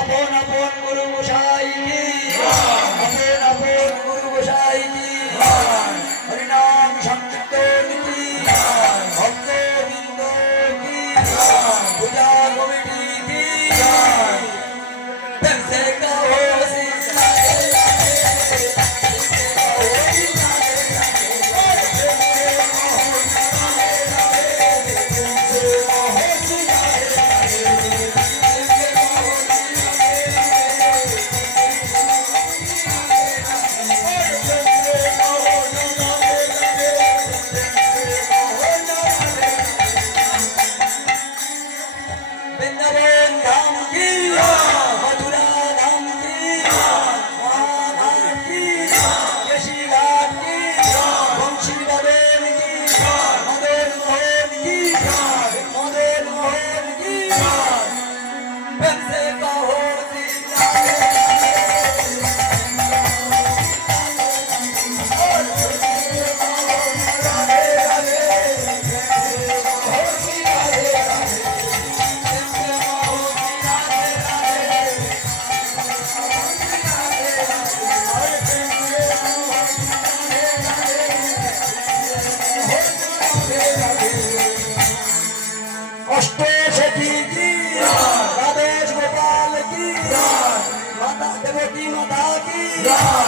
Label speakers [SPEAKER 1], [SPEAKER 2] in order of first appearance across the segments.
[SPEAKER 1] আপন গুরু গোসাই কি? আপন আপন গুরু গোসাই কি? হরিনাম সংকীর্তন কি ভক্ত বৃন্দ কি? পূজা কমিটি কি? পেছে কাহো কি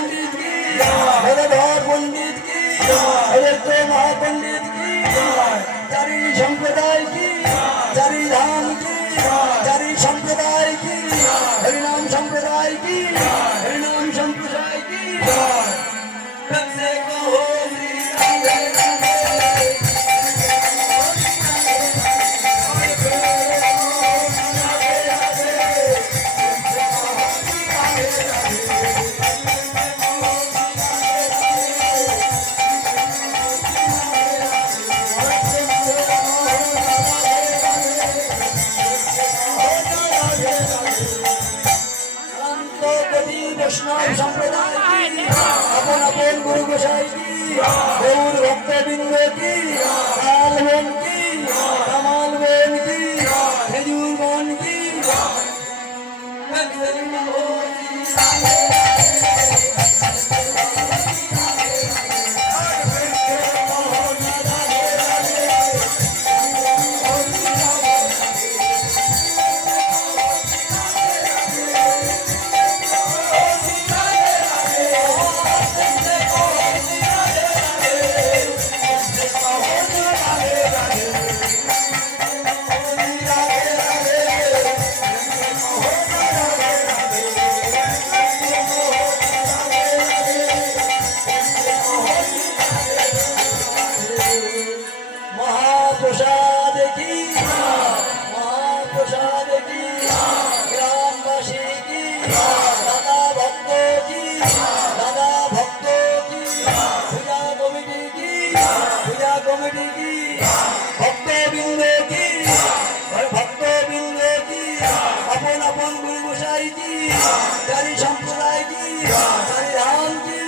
[SPEAKER 1] पंडित की अरे पंडित की अरे तो महापंडित গোসাই কি? গৌর ভক্তবৃন্দ কি? কাল কি? মহাপ্রসাদ কি? মহাপ্রসাদ কি? গ্রামবাসী কি? দাদা ভক্ত কি? দাদা ভক্ত কি? পূজা কমিটি কি? পূজা কমিটি কি? ভক্তবৃন্দ কি? ভক্তবৃন্দ কি? আপন আপন গুরু গোসাই কি? চারি সম্প্রদায় কি? চারি ধাম কি?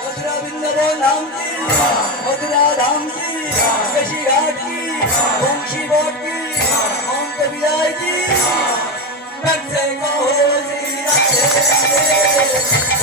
[SPEAKER 1] মথুরা বৃন্দাবন ধাম কি? মথুরা ধাম কি? Onji Bodhi, Onka Bilaji, Bakte Kahozi, Bakte Kahozi.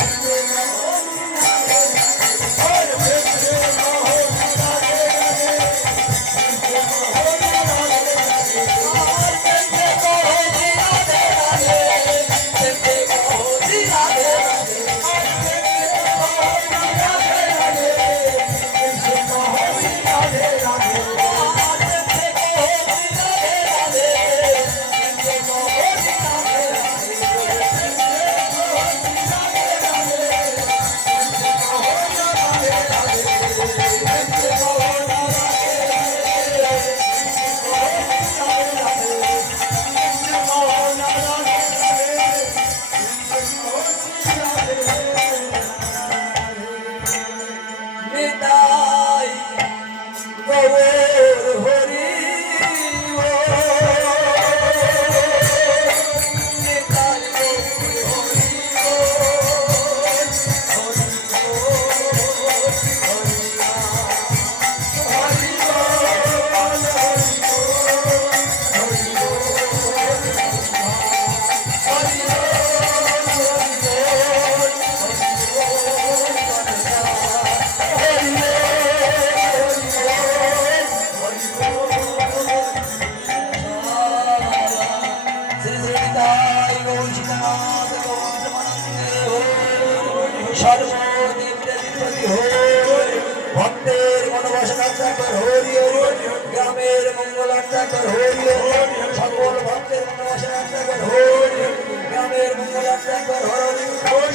[SPEAKER 1] Hari Hari সকল ভক্তের মনোবাসনা কর হরি গ্রামের মঙ্গলার্থা কর হরি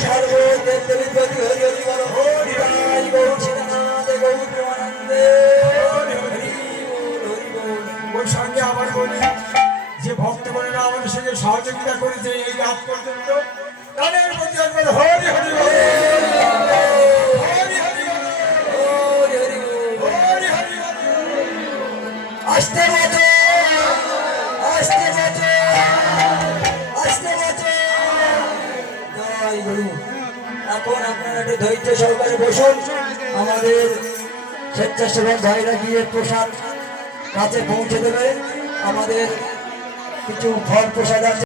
[SPEAKER 1] সর্বদেবদেবী হরি হরি বল হরি নিতাই গৌর সীতানাথ গৌর প্রেমানন্দে হরি হরি বল হরি বল
[SPEAKER 2] ওই সঙ্গে আবার বলি যে ভক্তগণেরা আমাদের সঙ্গে সহযোগিতা করেছে এই রাত পর্যন্ত তাদের প্রতি একবার হরি হরি।
[SPEAKER 1] ধৈর্য সহকারে বসুন। আমাদের স্বেচ্ছাসেবক ভাইরা গিয়ে প্রসাদ কাছে পৌঁছে দেবে আমাদের কিছু ফল প্রসাদ আছে।